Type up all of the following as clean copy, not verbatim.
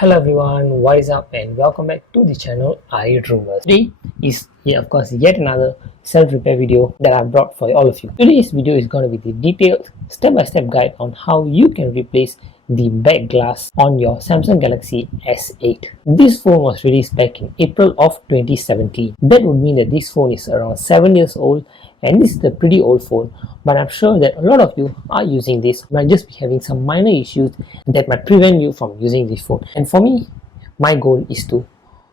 Hello everyone, what is up and welcome back to the channel iRumors. Today is of course yet another self-repair video that I've brought for all of you. Today's video is going to be the detailed step-by-step guide on how you can replace the back glass on your Samsung Galaxy S8. This phone was released back in April of 2017. That would mean that this phone is around 7 years old, and this is a pretty old phone, but I'm sure that a lot of you are using this, might just be having some minor issues that might prevent you from using this phone. And for me, my goal is to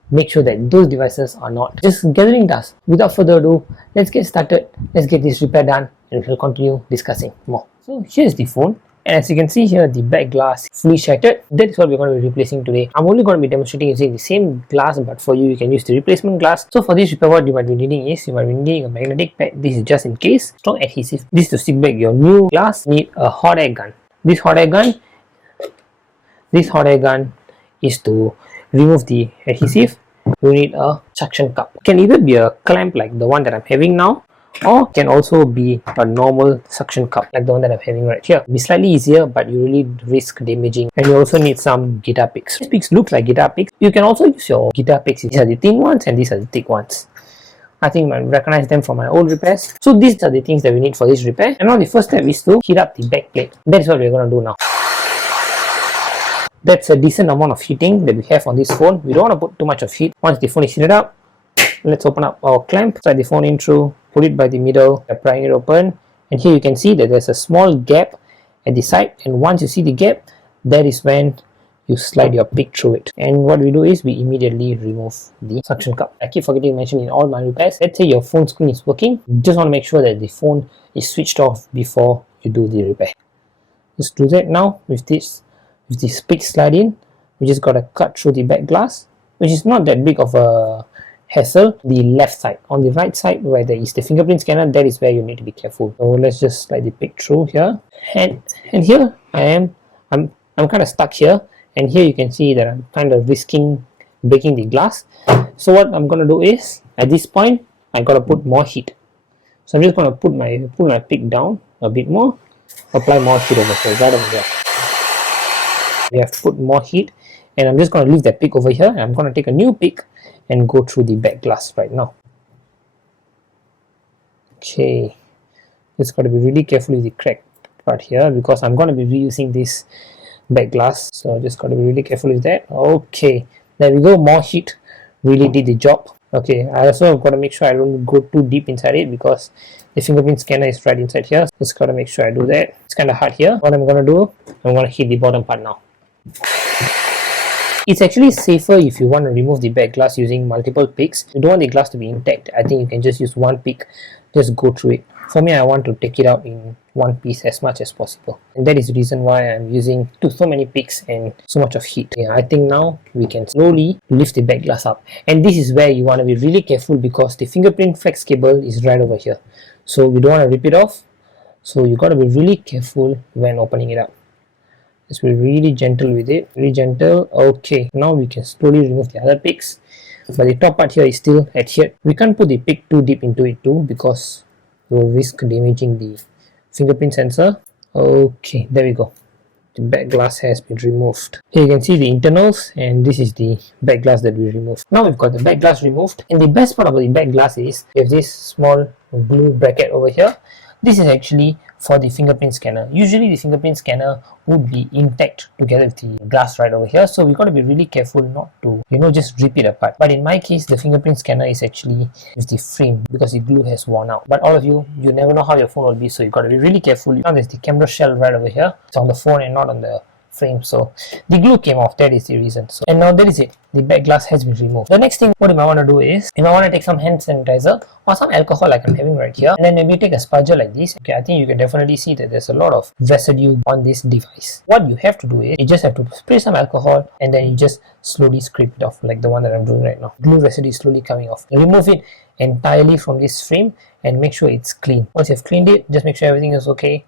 make sure that those devices are not just gathering dust. Without further ado, let's get started. Let's get this repair done and we'll continue discussing more. So here's the phone. And as you can see here, the back glass fully shattered. That is what we're going to be replacing today. I'm only going to be demonstrating using the same glass, but for you can use the replacement glass. So for this repair, what you might be needing is, you might be needing a magnetic pad. This is just in case. Strong adhesive. This to stick back your new glass. Need a hot air gun. This hot air gun is to remove the adhesive. You need a suction cup. It can either be a clamp like the one that I'm having now, or can also be a normal suction cup like the one that I'm having right here. It'll be slightly easier, but you really risk damaging. And you also need some guitar picks. These picks look like guitar picks. You can also use your guitar picks. These are the thin ones and these are the thick ones. I think I recognize them from my old repairs. So these are the things that we need for this repair. And now the first step is to heat up the back plate. That's what we're going to do now. That's a decent amount of heating that we have on this phone. We don't want to put too much of heat. Once the phone is heated up, let's open up our clamp, slide the phone in through, put it by the middle, prying it open, and here you can see that there's a small gap at the side, and once you see the gap, that is when you slide your pick through it. And what we do is we immediately remove the suction cup. I keep forgetting to mention in all my repairs, let's say your phone screen is working, you just want to make sure that the phone is switched off before you do the repair. Just do that now with this pick slide in. We just got to cut through the back glass, which is not that big of a hassle. The left side, on the right side where there is the fingerprint scanner, that is where you need to be careful. So let's just slide the pick through here, and here I'm kind of stuck here, and here you can see that I'm kind of risking breaking the glass. So what I'm going to do is, at this point I got to put more heat. So I'm just going to put my pick down a bit more, apply more heat over here, right over there. We have to put more heat, and I'm just going to leave that pick over here, and I'm going to take a new pick and go through the back glass right now. Okay, just got to be really careful with the crack part here because I'm going to be reusing this back glass, so just got to be really careful with that. Okay, there we go, more heat really did the job. Okay, I also got to make sure I don't go too deep inside it because the fingerprint scanner is right inside here. Just got to make sure I do that. It's kind of hard here. What I'm going to do, I'm going to hit the bottom part now. It's actually safer if you want to remove the back glass using multiple picks. You don't want the glass to be intact. I think you can just use one pick, just go through it. For me, I want to take it out in one piece as much as possible, and that is the reason why I'm using so many picks and so much of heat. Yeah, I think now we can slowly lift the back glass up, and this is where you want to be really careful because the fingerprint flex cable is right over here, so we don't want to rip it off. So you got to be really careful when opening it up. Just be really gentle with it, really gentle. Okay, now we can slowly remove the other picks, but the top part here is still adhered. We can't put the pick too deep into it too because we'll risk damaging the fingerprint sensor. Okay, there we go. The back glass has been removed. Here you can see the internals, and this is the back glass that we removed. Now we've got the back glass removed, and the best part about the back glass is we have this small blue bracket over here. This is actually for the fingerprint scanner. Usually the fingerprint scanner would be intact together with the glass right over here, so we got to be really careful not to just rip it apart. But in my case, the fingerprint scanner is actually with the frame because the glue has worn out. But all of you never know how your phone will be, so you got to be really careful. Now there's the camera shell right over here. It's on the phone and not on the frame, so the glue came off. That is the reason. So, and now that is it, the back glass has been removed. The next thing what you might want to do is, you might want to take some hand sanitizer or some alcohol like I'm having right here, and then maybe take a spudger like this. Okay, I think you can definitely see that there's a lot of residue on this device. What you have to do is, you just have to spray some alcohol and then you just slowly scrape it off like the one that I'm doing right now. Glue residue is slowly coming off. Remove it entirely from this frame and make sure it's clean. Once you've cleaned it, just make sure everything is okay.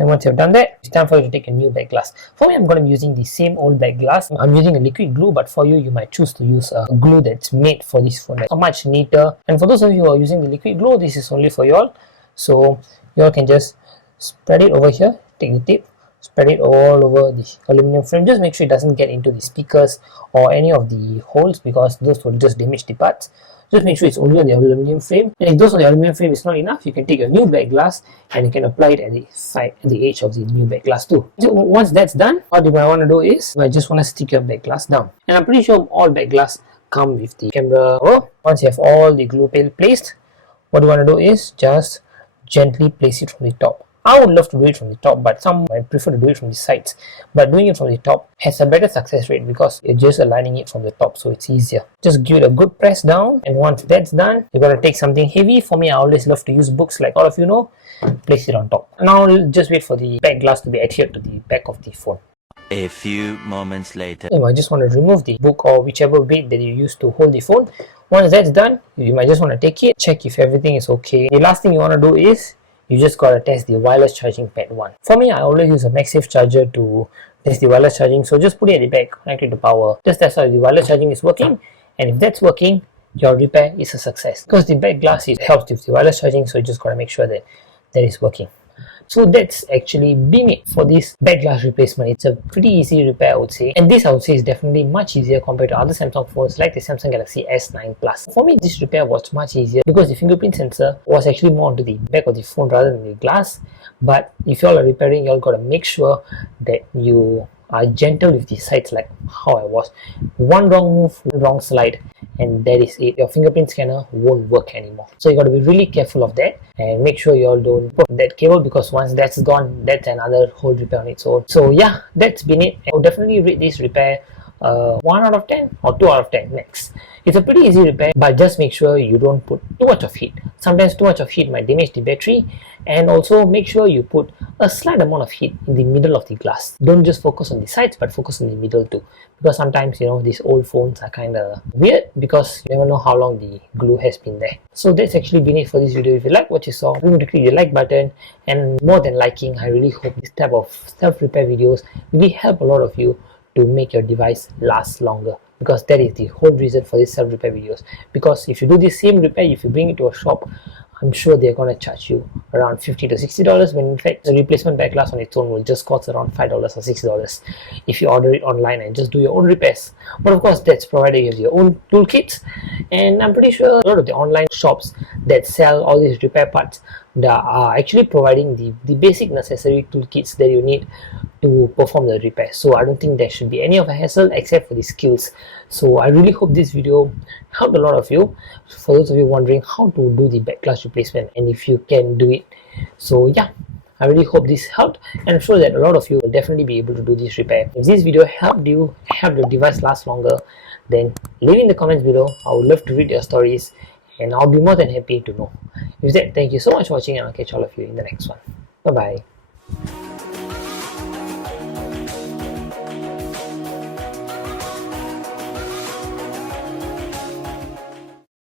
And once you've done that, it's time for you to take a new back glass. For me, I'm going to be using the same old back glass. I'm using a liquid glue, but for you, you might choose to use a glue that's made for this phone. It's much neater. And for those of you who are using the liquid glue, this is only for y'all. So y'all can just spread it over here, take the tip, spread it all over the aluminum frame. Just make sure it doesn't get into the speakers or any of the holes, because those will just damage the parts. Just make sure it's only on the aluminum frame, and if those on the aluminum frame is not enough, you can take your new back glass and you can apply it at the side, at the edge of the new back glass too. So once that's done, what you might want to do is, I just want to stick your back glass down, and I'm pretty sure all back glass come with the camera. Once you have all the glue placed, what you want to do is just gently place it from the top. I would love to do it from the top, but some might prefer to do it from the sides. But doing it from the top has a better success rate because you're just aligning it from the top, so it's easier. Just give it a good press down, and once that's done, you're going to take something heavy. For me, I always love to use books, like all of you know. Place it on top. Now just wait for the back glass to be adhered to the back of the phone. A few moments later. I just want to remove the book or whichever bit that you use to hold the phone. Once that's done, you might just want to take it, check if everything is okay. The last thing you want to do is, you just gotta test the wireless charging pad 1. For me, I always use a MagSafe charger to test the wireless charging. So just put it at the back, connect it to power. Just test how the wireless charging is working, and if that's working, your repair is a success. Because the back glass helps with the wireless charging, so you just gotta make sure that that is working. So that's actually been it for this back glass replacement. It's a pretty easy repair, I would say, and this I would say is definitely much easier compared to other Samsung phones like the Samsung Galaxy S9 Plus. For me, this repair was much easier because the fingerprint sensor was actually more onto the back of the phone rather than the glass. But if you all are repairing, you all got to make sure that you are gentle with the sides, like how I was. One wrong move, one wrong slide, and that is it. Your fingerprint scanner won't work anymore. So you got to be really careful of that, and make sure you all don't put that cable, because once that's gone, that's another whole repair on its own. So yeah, that's been it. I would definitely rate this repair 1 out of 10 or 2 out of 10 max. It's a pretty easy repair, but just make sure you don't put too much of heat. Sometimes too much of heat might damage the battery, and also make sure you put a slight amount of heat in the middle of the glass. Don't just focus on the sides, but focus on the middle too, because sometimes, you know, these old phones are kind of weird because you never know how long the glue has been there. So that's actually been it for this video. If you like what you saw, remember to click the like button, and more than liking, I really hope this type of self-repair videos really help a lot of you to make your device last longer, because that is the whole reason for these self-repair videos. Because if you do the same repair, if you bring it to a shop, I'm sure they're going to charge you around $50 to $60, when in fact the replacement back glass on its own will just cost around $5 or $6 if you order it online and just do your own repairs. But of course, that's provided you have your own toolkits, and I'm pretty sure a lot of the online shops that sell all these repair parts that are actually providing the basic necessary toolkits that you need to perform the repair. So I don't think there should be any of a hassle except for the skills. So I really hope this video helped a lot of you, for those of you wondering how to do the back glass replacement and if you can do it. So yeah, I really hope this helped, and I'm sure that a lot of you will definitely be able to do this repair. If this video helped you help your device last longer, then leave in the comments below. I would love to read your stories, and I'll be more than happy to know. With that, thank you so much for watching, and I'll catch all of you in the next one. Bye bye.